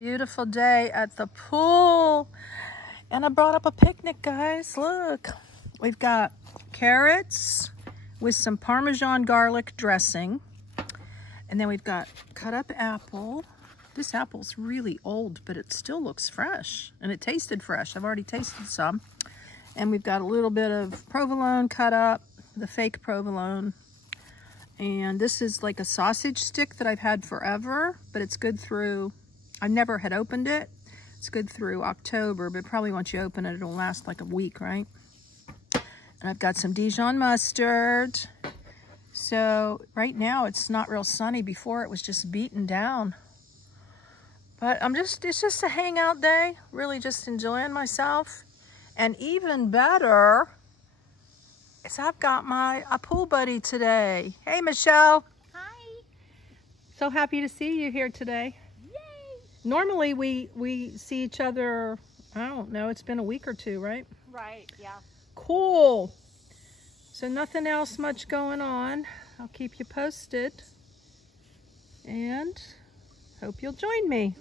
Beautiful day at the pool. And I brought up a picnic, guys. Look, we've got carrots with some Parmesan garlic dressing. And then we've got cut up apple. This apple's really old, but it still looks fresh. And it tasted fresh. I've already tasted some. And we've got a little bit of provolone cut up, the fake provolone. And this is like a sausage stick that I've had forever, but it's good through, I never had opened it. It's good through October, but probably once you open it, it'll last like a week, right? And I've got some Dijon mustard. So right now it's not real sunny. Before it was just beaten down. But it's just a hangout day. Really just enjoying myself. And even better is I've got a pool buddy today. Hey, Michelle. Hi. So happy to see you here today. Normally we see each other, I don't know, it's been a week or two, right? Right, yeah. Cool. So nothing else much going on. I'll keep you posted. And hope you'll join me.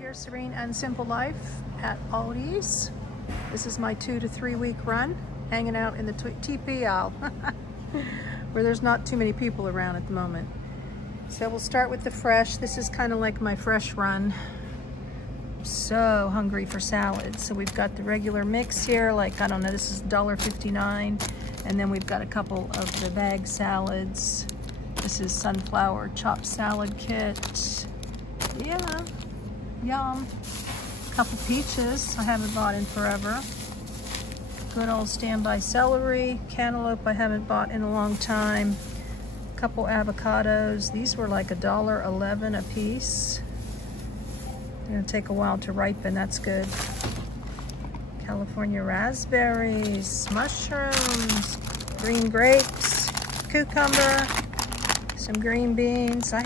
Here's Serene and Simple Life at ALDIs. This is my 2 to 3 week run. Hanging out in the TP aisle where there's not too many people around at the moment. So we'll start with the fresh. This is kind of like my fresh run. I'm so hungry for salads. So we've got the regular mix here, like, I don't know, this is $1.59. And then we've got a couple of the bag salads. This is sunflower chopped salad kit. Yeah, yum. Couple peaches I haven't bought in forever. Good old standby celery, cantaloupe I haven't bought in a long time. A couple avocados. These were like $1.11 a piece. They're gonna take a while to ripen, that's good. California raspberries, mushrooms, green grapes, cucumber, some green beans. I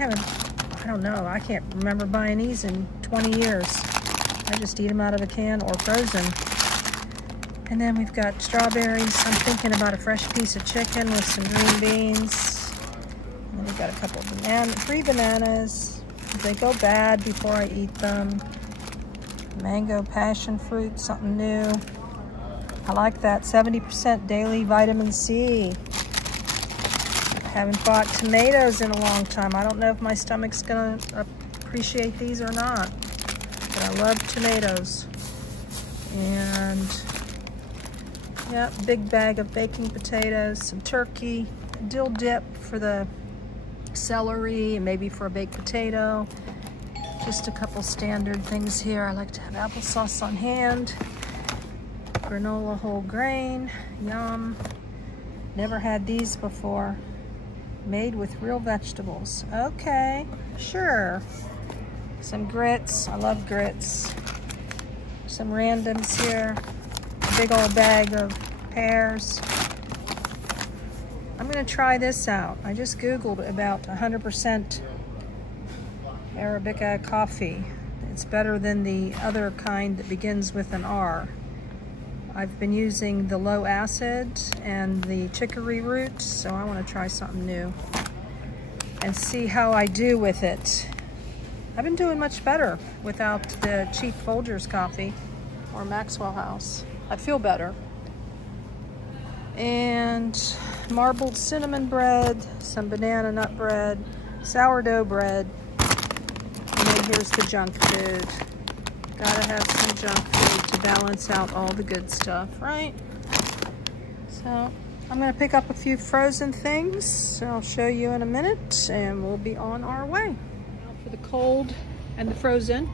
don't know, I can't remember buying these in 20 years. I just eat them out of a can or frozen. And then we've got strawberries. I'm thinking about a fresh piece of chicken with some green beans. And then we've got a couple of 3 bananas. They go bad before I eat them. Mango passion fruit, something new. I like that, 70% daily vitamin C. I haven't bought tomatoes in a long time. I don't know if my stomach's gonna appreciate these or not. But I love tomatoes. And yeah, big bag of baking potatoes, some turkey, dill dip for the celery, and maybe for a baked potato. Just a couple standard things here. I like to have applesauce on hand. Granola whole grain, yum. Never had these before. Made with real vegetables. Okay, sure. Some grits, I love grits. Some randoms here. Big old bag of pears. I'm gonna try this out. I just Googled about 100% Arabica coffee. It's better than the other kind that begins with an R. I've been using the low acid and the chicory root, so I wanna try something new and see how I do with it. I've been doing much better without the cheap Folgers coffee or Maxwell House. I feel better. And marbled cinnamon bread, some banana nut bread, sourdough bread, and then here's the junk food. Gotta have some junk food to balance out all the good stuff, right? So I'm gonna pick up a few frozen things. I'll show you in a minute and we'll be on our way. Now for the cold and the frozen.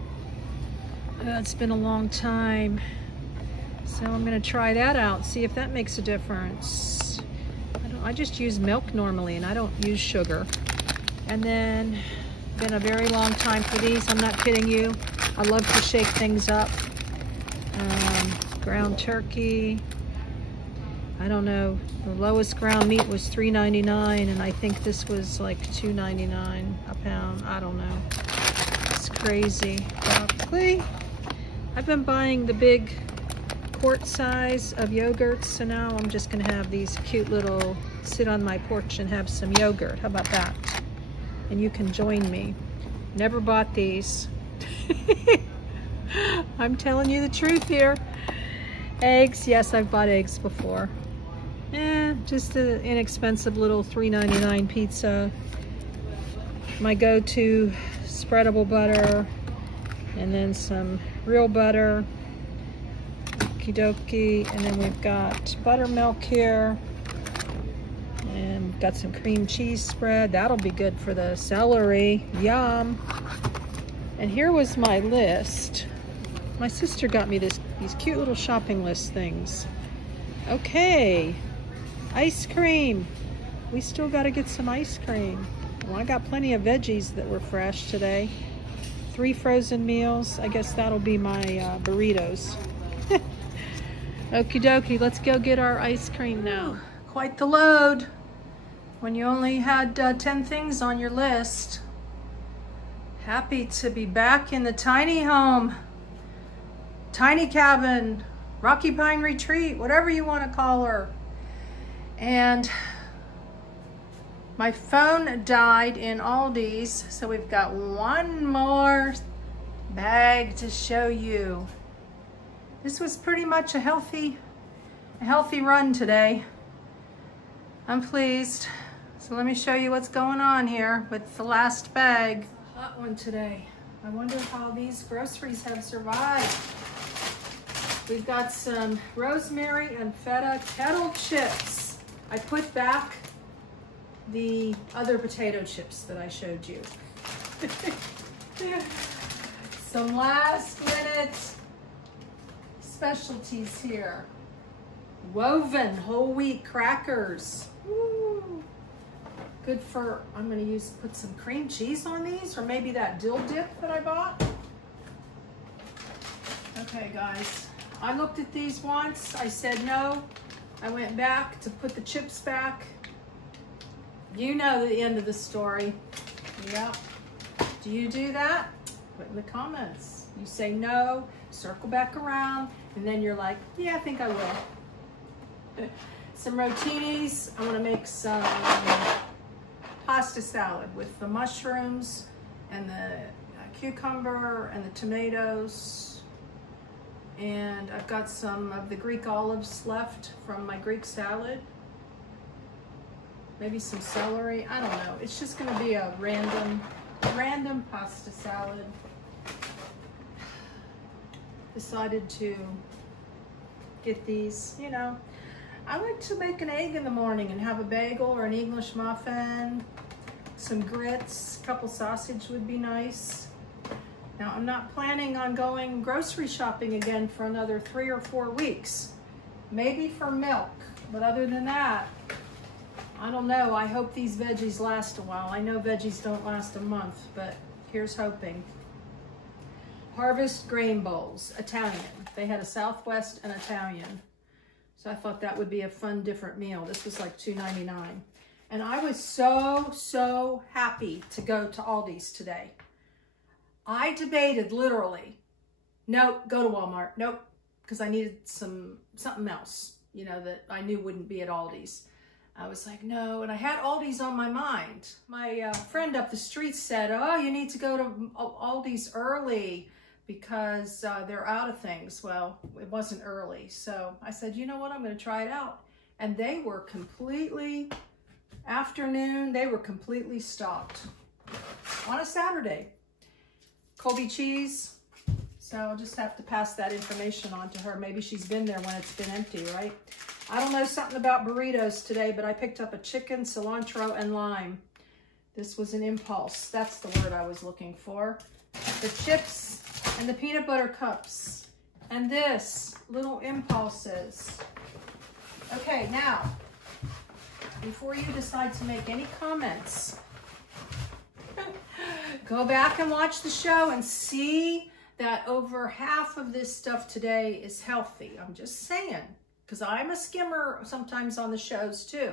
It's been a long time. So I'm gonna try that out, see if that makes a difference. I just use milk normally and I don't use sugar. And then, been a very long time for these, I'm not kidding you. I love to shake things up. Ground turkey. I don't know, the lowest ground meat was $3.99 and I think this was like $2.99 a pound. I don't know. It's crazy. Broccoli. I've been buying the big quart size of yogurts. So now I'm just gonna have these cute little, sit on my porch and have some yogurt. How about that? And you can join me. Never bought these. I'm telling you the truth here. Eggs, yes, I've bought eggs before. Just an inexpensive little $3.99 pizza. My go-to spreadable butter, and then some real butter. Okie dokie. And then we've got buttermilk here. And we've got some cream cheese spread. That'll be good for the celery. Yum. And here was my list. My sister got me these cute little shopping list things. Okay. Ice cream. We still got to get some ice cream. Well, I got plenty of veggies that were fresh today. 3 frozen meals. I guess that'll be my burritos. Okie dokie, let's go get our ice cream now. Quite the load when you only had 10 things on your list. Happy to be back in the tiny home, tiny cabin, Rocky Pine Retreat, whatever you want to call her. And my phone died in ALDIs, so we've got one more bag to show you. This was pretty much a healthy run today. I'm pleased. So let me show you what's going on here with the last bag. Hot one today. I wonder how these groceries have survived. We've got some rosemary and feta kettle chips. I put back the other potato chips that I showed you. Some last minute specialties here. Woven whole wheat crackers. Woo. Good for, I'm gonna put some cream cheese on these, or maybe that dill dip that I bought. Okay guys, I looked at these once, I said no. I went back to put the chips back. You know the end of the story. Yep. Do you do that? Put in the comments. You say no, circle back around, and then you're like, yeah, I think I will. Some rotinis. I want to make some pasta salad with the mushrooms and the cucumber and the tomatoes. And I've got some of the Greek olives left from my Greek salad. Maybe some celery. I don't know. It's just going to be a random pasta salad. Decided to get these, you know. I like to make an egg in the morning and have a bagel or an English muffin, some grits, a couple sausage would be nice. Now, I'm not planning on going grocery shopping again for another 3 or 4 weeks. Maybe for milk, but other than that, I don't know. I hope these veggies last a while. I know veggies don't last a month, but here's hoping. Harvest grain bowls, Italian. They had a Southwest and Italian. So I thought that would be a fun, different meal. This was like $2.99. And I was so happy to go to ALDIs today. I debated literally, nope, go to Walmart. Nope, because I needed something else, you know, that I knew wouldn't be at ALDIs. I was like, no, and I had ALDIs on my mind. My friend up the street said, oh, you need to go to ALDIs early because they're out of things. Well, it wasn't early. So I said, you know what, I'm going to try it out. And they were completely, afternoon, they were completely stocked on a Saturday. Colby cheese. So I'll just have to pass that information on to her. Maybe she's been there when it's been empty, right? I don't know something about burritos today, but I picked up a chicken, cilantro, and lime. This was an impulse. That's the word I was looking for. The chips and the peanut butter cups. And this, little impulses. Okay, now, before you decide to make any comments, go back and watch the show and see that over half of this stuff today is healthy. I'm just saying, because I'm a skimmer sometimes on the shows too.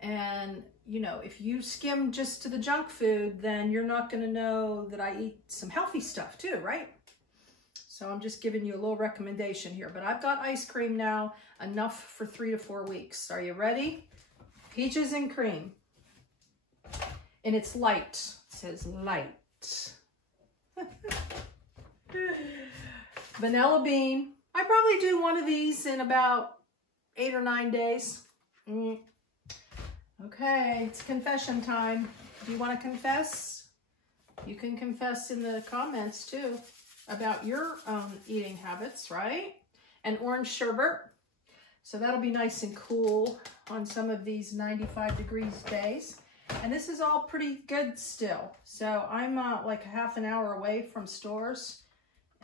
And, you know, if you skim just to the junk food, then you're not going to know that I eat some healthy stuff too, right? So I'm just giving you a little recommendation here. But I've got ice cream now, enough for 3 to 4 weeks. Are you ready? Peaches and cream. And it's light. It says light. Vanilla bean. I probably do one of these in about 8 or 9 days. Okay, it's confession time. Do you want to confess? You can confess in the comments too about your eating habits, right? And orange sherbet. So that'll be nice and cool on some of these 95 degrees days. And this is all pretty good still. So I'm like a half an hour away from stores.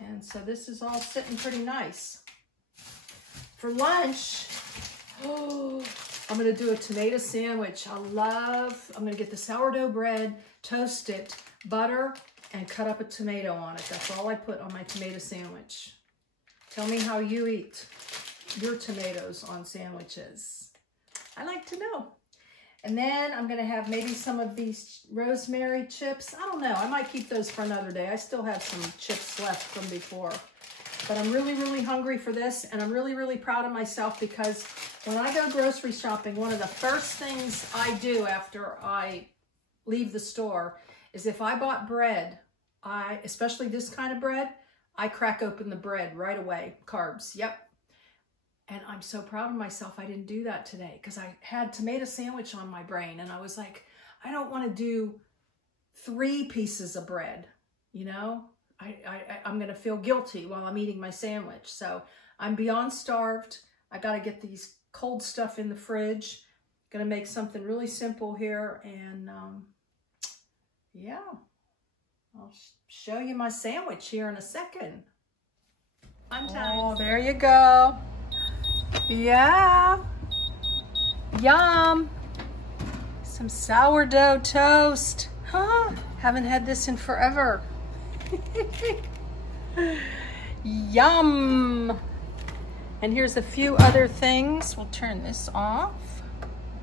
And so this is all sitting pretty nice. For lunch, I'm gonna do a tomato sandwich. I'm gonna get the sourdough bread, toast it, butter, and cut up a tomato on it. That's all I put on my tomato sandwich. Tell me how you eat your tomatoes on sandwiches. I like to know. And then I'm gonna have maybe some of these rosemary chips. I don't know, I might keep those for another day. I still have some chips left from before. But I'm really, really hungry for this, and I'm really, really proud of myself because when I go grocery shopping, one of the first things I do after I leave the store is if I bought bread, especially this kind of bread, I crack open the bread right away. Carbs, yep. And I'm so proud of myself I didn't do that today because I had tomato sandwich on my brain and I was like, I don't want to do 3 pieces of bread, you know? I'm going to feel guilty while I'm eating my sandwich. So I'm beyond starved. I got to get these cold stuff in the fridge. Going to make something really simple here. And yeah, I'll show you my sandwich here in a second. Oh, there you go. Yeah. Yum. Some sourdough toast. Huh? Haven't had this in forever. Yum. And here's a few other things. We'll turn this off.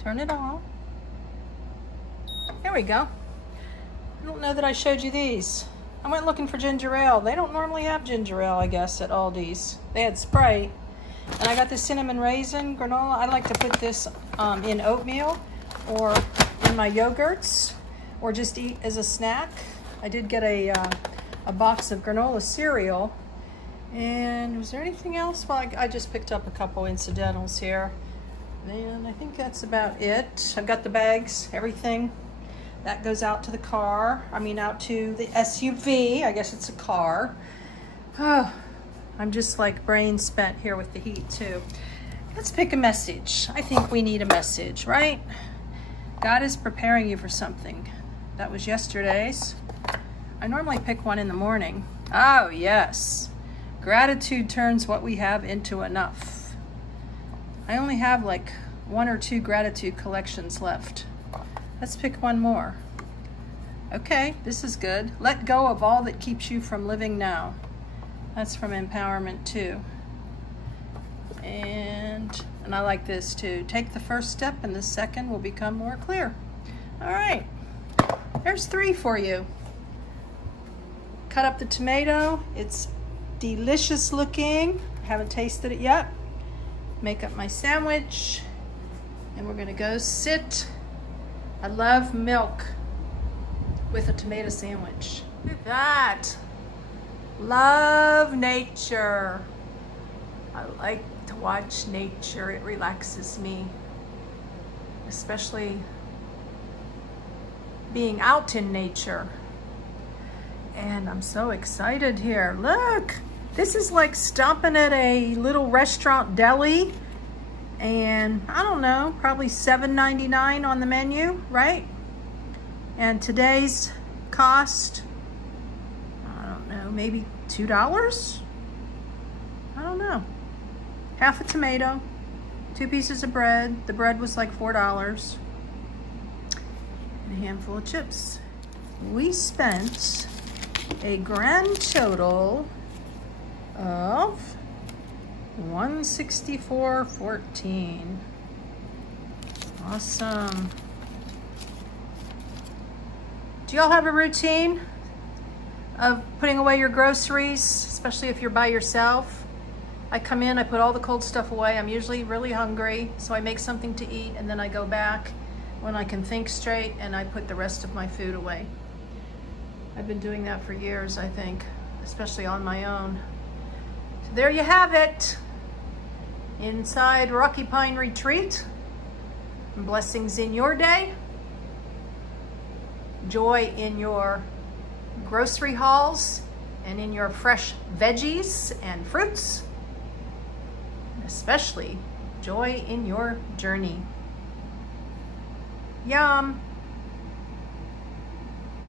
Turn it off. There we go. I don't know that I showed you these. I went looking for ginger ale. They don't normally have ginger ale, I guess, at ALDIs. They had Spray. And I got the cinnamon raisin granola. I like to put this in oatmeal or in my yogurts or just eat as a snack. I did get a box of granola cereal. And was there anything else? Well, I just picked up a couple incidentals here. And I think that's about it. I've got the bags, everything. That goes out to the car. I mean, out to the SUV. I guess it's a car. Oh, I'm just like brain spent here with the heat too. Let's pick a message. I think we need a message, right? God is preparing you for something. That was yesterday's. I normally pick one in the morning. Oh, yes. Gratitude turns what we have into enough. I only have like 1 or 2 gratitude collections left. Let's pick one more. Okay, this is good. Let go of all that keeps you from living now. That's from Empowerment 2. And I like this too. Take the first step and the second will become more clear. All right, there's 3 for you. Cut up the tomato. It's delicious looking. Haven't tasted it yet. Make up my sandwich and we're gonna go sit. I love milk with a tomato sandwich. Look at that. Love nature. I like to watch nature. It relaxes me, especially being out in nature. And I'm so excited here. Look, this is like stopping at a little restaurant deli and I don't know, probably $7.99 on the menu, right? And today's cost, I don't know, maybe $2? I don't know. Half a tomato, 2 pieces of bread. The bread was like $4. And a handful of chips. We spent a grand total of $164.14. Awesome. Do y'all have a routine? of putting away your groceries, especially if you're by yourself. I come in, I put all the cold stuff away. I'm usually really hungry, so I make something to eat, and then I go back when I can think straight, and I put the rest of my food away. I've been doing that for years, I think, especially on my own. So there you have it. Inside Rocky Pine Retreat. Blessings in your day. Joy in your grocery hauls and in your fresh veggies and fruits. And especially joy in your journey. Yum.